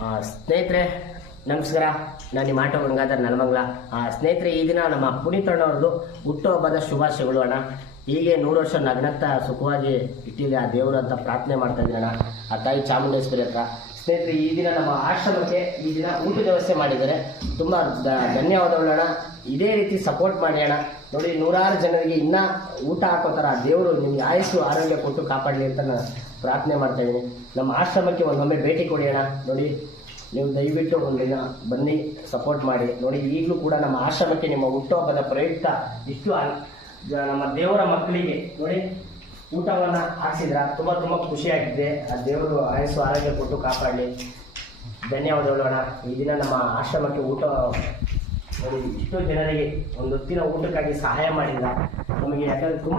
ಸ್ನೇಹಿತರೆ ನಮಸ್ಕಾರ. ನಾನು ನಿಮ್ಮ ಆಟೋ ಗಂಗಾಧರ್ ನಲಮಂಗಲ. ಸ್ನೇಹಿತರೆ, ಈ ದಿನ ನಮ್ಮ ಪುನೀತಣ್ಣವ್ರದ್ದು ಹುಟ್ಟುಹಬ್ಬದ ಶುಭಾಶಯಗಳು ಅಣ್ಣ. ಹೀಗೆ 100 ವರ್ಷ ನಗ್ನಗ್ತಾ ಸುಖವಾಗಿ ಇಟ್ಟಿದೆ ಆ ದೇವರು ಅಂತ ಪ್ರಾರ್ಥನೆ ಮಾಡ್ತಾ ಇದ್ದೀನಿ ಅಣ್ಣ, ಆ ತಾಯಿ ಚಾಮುಂಡೇಶ್ವರಿ ಹತ್ರ. ಸ್ನೇಹಿತರೆ, ಈ ದಿನ ನಮ್ಮ ಆಶ್ರಮಕ್ಕೆ ಈ ದಿನ ಊಟದ ವ್ಯವಸ್ಥೆ ಮಾಡಿದ್ದಾರೆ. ತುಂಬ ಧನ್ಯವಾದಗಳು ಅಣ್ಣ. ಇದೇ ರೀತಿ ಸಪೋರ್ಟ್ ಮಾಡಿ ಅಣ್ಣ. ನೋಡಿ, 100 ಜನರಿಗೆ ಇನ್ನೂ ಊಟ ಹಾಕೋ ಥರ ದೇವರು ನಿಮ್ಗೆ ಆಯಸ್ಸು ಆರೋಗ್ಯ ಕೊಟ್ಟು ಕಾಪಾಡಲಿ ಅಂತ ನಾನು ಪ್ರಾರ್ಥನೆ ಮಾಡ್ತಾ ಇದ್ದೀನಿ. ನಮ್ಮ ಆಶ್ರಮಕ್ಕೆ ಒಂದೊಮ್ಮೆ ಭೇಟಿ ಕೊಡಿ ಅಣ್ಣ. ನೋಡಿ, ನೀವು ದಯವಿಟ್ಟು ಒಂದಿನ ಬನ್ನಿ, ಸಪೋರ್ಟ್ ಮಾಡಿ. ನೋಡಿ, ಈಗಲೂ ಕೂಡ ನಮ್ಮ ಆಶ್ರಮಕ್ಕೆ ನಿಮ್ಮ ಹುಟ್ಟುಹಬ್ಬದ ಪ್ರಯುಕ್ತ ಇಷ್ಟು ನಮ್ಮ ದೇವರ ಮಕ್ಕಳಿಗೆ ನೋಡಿ ಊಟವನ್ನು ಹಾಕ್ಸಿದ್ರ. ತುಂಬ ತುಂಬ ಖುಷಿಯಾಗಿದೆ. ಆ ದೇವರು ಆಯಸ್ಸು ಆರೋಗ್ಯ ಕೊಟ್ಟು ಕಾಪಾಡಲಿ. ಧನ್ಯವಾದಗಳು ಅಣ್ಣ. ಈ ದಿನ ನಮ್ಮ ಆಶ್ರಮಕ್ಕೆ ಊಟ ನೋಡಿ ಇಷ್ಟು ಜನರಿಗೆ ಒಂದು ಹೊತ್ತಿನ ಊಟಕ್ಕಾಗಿ ಸಹಾಯ ಮಾಡಿಲ್ಲ ನಮಗೆ. ಯಾಕಂದರೆ ತುಂಬ